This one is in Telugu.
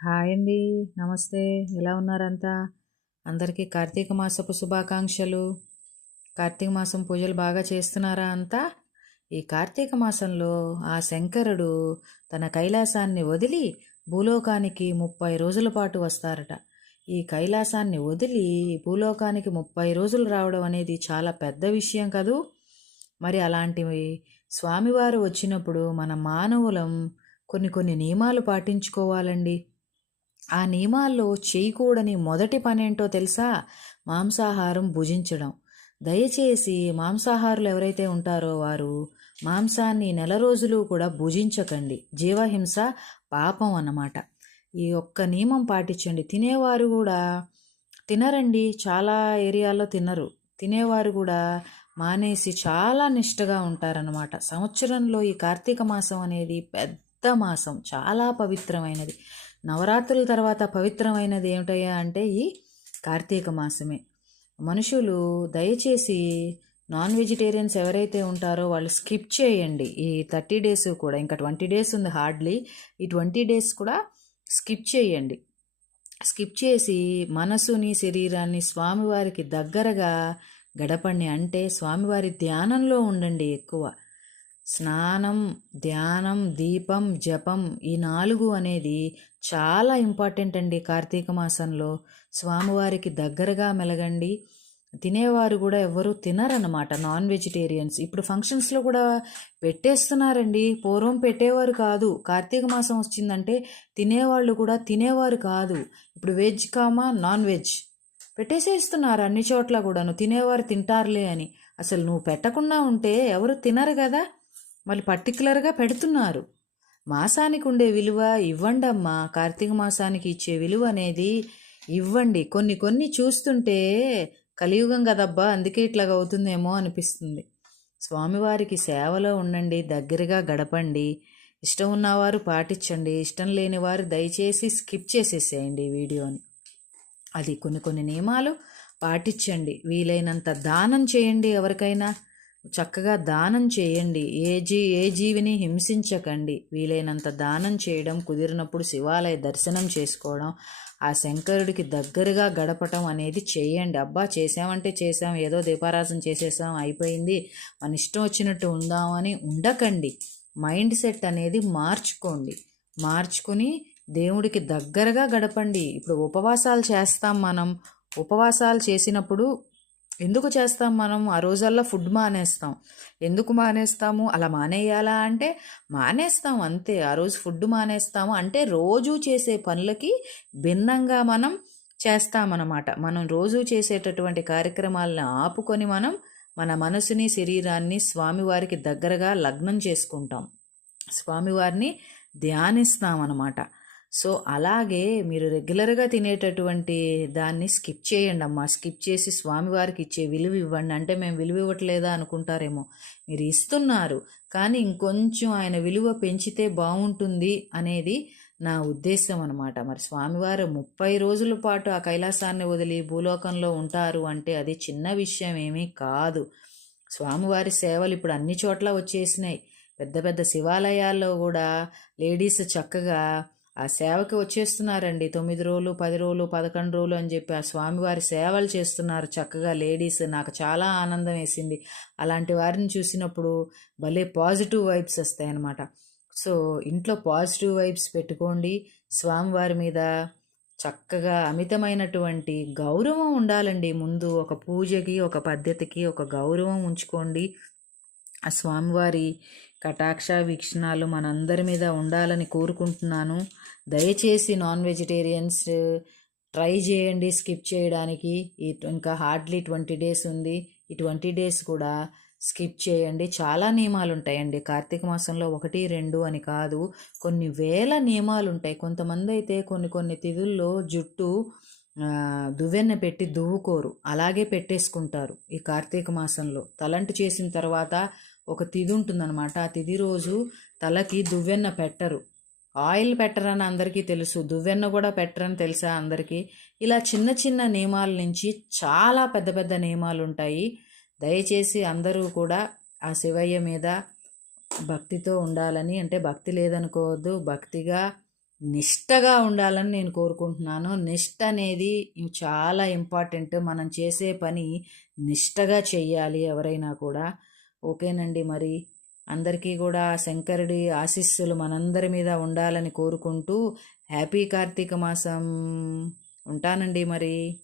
హాయ్ అండి. నమస్తే. ఎలా ఉన్నారంతా? అందరికీ కార్తీక మాసపు శుభాకాంక్షలు. కార్తీక మాసం పూజలు బాగా చేస్తున్నారా అంతా? ఈ కార్తీక మాసంలో ఆ శంకరుడు తన కైలాసాన్ని వదిలి భూలోకానికి 30 రోజుల పాటు వస్తారట. ఈ కైలాసాన్ని వదిలి భూలోకానికి 30 రోజులు రావడం అనేది చాలా పెద్ద విషయం కదూ! మరి అలాంటివి స్వామివారు వచ్చినప్పుడు మన మానవులం కొన్ని నియమాలు పాటించుకోవాలండి. ఆ నియమాల్లో చేయకూడని మొదటి పనేంటో తెలుసా? మాంసాహారం భుజించడం. దయచేసి మాంసాహారులు ఎవరైతే ఉంటారో వారు మాంసాన్ని నెల రోజులు కూడా భుజించకండి. జీవహింస పాపం అన్నమాట. ఈ ఒక్క నియమం పాటించండి. తినేవారు కూడా తినరండి, చాలా ఏరియాల్లో తినరు. తినేవారు కూడా మానేసి చాలా నిష్టగా ఉంటారన్నమాట. సంవత్సరంలో ఈ కార్తీక మాసం అనేది పెద్ద మాసం, చాలా పవిత్రమైనది. నవరాత్రుల తర్వాత పవిత్రమైనది ఏమిటయ్యా అంటే ఈ కార్తీక మాసమే. మనుషులు దయచేసి నాన్ వెజిటేరియన్స్ ఎవరైతే ఉంటారో వాళ్ళు స్కిప్ చేయండి. ఈ 30 డేస్ కూడా, ఇంకా 20 డేస్ ఉంది హార్డ్లీ. ఈ 20 డేస్ కూడా స్కిప్ చేయండి. స్కిప్ చేసి మనసుని శరీరాన్ని స్వామివారికి దగ్గరగా గడపండి. అంటే స్వామివారి ధ్యానంలో ఉండండి ఎక్కువ. స్నానం, ధ్యానం, దీపం, జపం ఈ 4 అనేది చాలా ఇంపార్టెంట్ అండి. కార్తీక మాసంలో స్వామివారికి దగ్గరగా మెలగండి. తినేవారు కూడా ఎవరు తినరన్నమాట, నాన్ వెజిటేరియన్స్. ఇప్పుడు ఫంక్షన్స్లో కూడా పెట్టేస్తున్నారండి. పూర్వం పెట్టేవారు కాదు. కార్తీక మాసం వచ్చిందంటే తినేవాళ్ళు కూడా తినేవారు కాదు. ఇప్పుడు వెజ్ కామా నాన్ వెజ్ పెట్టేసేస్తున్నారు అన్ని చోట్ల కూడాను. తినేవారు తింటారులే అని. అసలు నువ్వు పెట్టకుండా ఉంటే ఎవరు తినరు కదా, మళ్ళీ పర్టికులర్గా పెడుతున్నారు. మాసానికి ఉండే విలువ ఇవ్వండి అమ్మా. కార్తీక మాసానికి ఇచ్చే విలువ అనేది ఇవ్వండి. కొన్ని చూస్తుంటే కలియుగం కదబ్బా, అందుకే ఇట్లాగ అవుతుందేమో అనిపిస్తుంది. స్వామివారికి సేవలో ఉండండి, దగ్గరగా గడపండి. ఇష్టం ఉన్నవారు పాటించండి, ఇష్టం లేని వారు దయచేసి స్కిప్ చేసేసేయండి ఈ వీడియోని. అది కొన్ని నియమాలు పాటించండి. వీలైనంత దానం చేయండి. ఎవరికైనా చక్కగా దానం చేయండి. ఏ జీవిని హింసించకండి. వీలైనంత దానం చేయడం, కుదిరినప్పుడు శివాలయ దర్శనం చేసుకోవడం, ఆ శంకరుడికి దగ్గరగా గడపటం అనేది చేయండి. అబ్బా చేసామంటే చేసాం, ఏదో దీపారాధన చేసేసాం అయిపోయింది, మన ఇష్టం వచ్చినట్టు ఉందామని ఉండకండి. మైండ్ సెట్ అనేది మార్చుకోండి. మార్చుకుని దేవుడికి దగ్గరగా గడపండి. ఇప్పుడు ఉపవాసాలు చేస్తాం మనం. ఉపవాసాలు చేసినప్పుడు ఎందుకు చేస్తాం మనం? ఆ రోజల్లా ఫుడ్ మానేస్తాం. ఎందుకు మానేస్తాము? అలా మానేయాలా అంటే మానేస్తాం అంతే. ఆ రోజు ఫుడ్ మానేస్తాము అంటే రోజు చేసే పనులకి భిన్నంగా మనం చేస్తామన్నమాట. మనం రోజు చేసేటటువంటి కార్యక్రమాలను ఆపుకొని మనం మన మనసుని శరీరాన్ని స్వామివారికి దగ్గరగా లగ్నం చేసుకుంటాం. స్వామివారిని ధ్యానిస్తామన్నమాట. సో అలాగే మీరు రెగ్యులర్గా తినేటటువంటి దాన్ని స్కిప్ చేయండి అమ్మా. స్కిప్ చేసి స్వామివారికి ఇచ్చే విలువ ఇవ్వండి. అంటే మేము విలువ ఇవ్వట్లేదా అనుకుంటారేమో, మీరు ఇస్తున్నారు, కానీ ఇంకొంచెం ఆయన విలువ పెంచితే బాగుంటుంది అనేది నా ఉద్దేశం అనమాట. మరి స్వామివారు 30 రోజుల పాటు ఆ కైలాసాన్ని వదిలి భూలోకంలో ఉంటారు అంటే అది చిన్న విషయం ఏమీ కాదు. స్వామివారి సేవలు ఇప్పుడు అన్ని చోట్ల వచ్చేసినాయి. పెద్ద పెద్ద శివాలయాల్లో కూడా లేడీస్ చక్కగా ఆ సేవకి వచ్చేస్తున్నారండి. 9 రోజులు, 10 రోజులు, 11 రోజులు అని చెప్పి ఆ స్వామివారి సేవలు చేస్తున్నారు చక్కగా లేడీస్. నాకు చాలా ఆనందం వేసింది అలాంటి వారిని చూసినప్పుడు. భలే పాజిటివ్ వైబ్స్ వస్తాయి అన్నమాట. సో ఇంట్లో పాజిటివ్ వైబ్స్ పెట్టుకోండి. స్వామివారి మీద చక్కగా అమితమైనటువంటి గౌరవం ఉండాలండి. ముందు ఒక పూజకి, ఒక పద్ధతికి ఒక గౌరవం ఉంచుకోండి. ఆ స్వామివారి కటాక్ష వీక్షణాలు మనందరి మీద ఉండాలని కోరుకుంటున్నాను. దయచేసి నాన్ వెజిటేరియన్స్ ట్రై చేయండి స్కిప్ చేయడానికి. ఇంకా హార్డ్లీ 20 డేస్ ఉంది. ఈ 20 డేస్ కూడా స్కిప్ చేయండి. చాలా నియమాలు ఉంటాయండి కార్తీక మాసంలో. 1, 2 అని కాదు, కొన్ని వేల నియమాలు ఉంటాయి. కొంతమంది అయితే కొన్ని తిథుల్లో జుట్టు దువ్వెన్న పెట్టి దువ్వుకోరు, అలాగే పెట్టేసుకుంటారు. ఈ కార్తీక మాసంలో తలంటు చేసిన తర్వాత ఒక తిథి ఉంటుందన్నమాట. ఆ తిథి రోజు తలకి దువ్వెన్న పెట్టరు. ఆయిల్ పెట్టరని అందరికీ తెలుసు, దువ్వెన్న కూడా పెట్టరని తెలుసా అందరికీ. ఇలా చిన్న నియమాల నుంచి చాలా పెద్ద నియమాలు ఉంటాయి. దయచేసి అందరూ కూడా ఆ శివయ్య మీద భక్తితో ఉండాలని, అంటే భక్తి లేదనుకోవద్దు, భక్తిగా నిష్టగా ఉండాలని నేను కోరుకుంటున్నాను. నిష్ట అనేది చాలా ఇంపార్టెంట్. మనం చేసే పని నిష్టగా చెయ్యాలి ఎవరైనా కూడా. ఓకేనండి మరి. అందరికీ కూడా శంకరుడి ఆశీస్సులు మనందరి మీద ఉండాలని కోరుకుంటూ హ్యాపీ కార్తీక మాసం. ఉంటానండి మరి.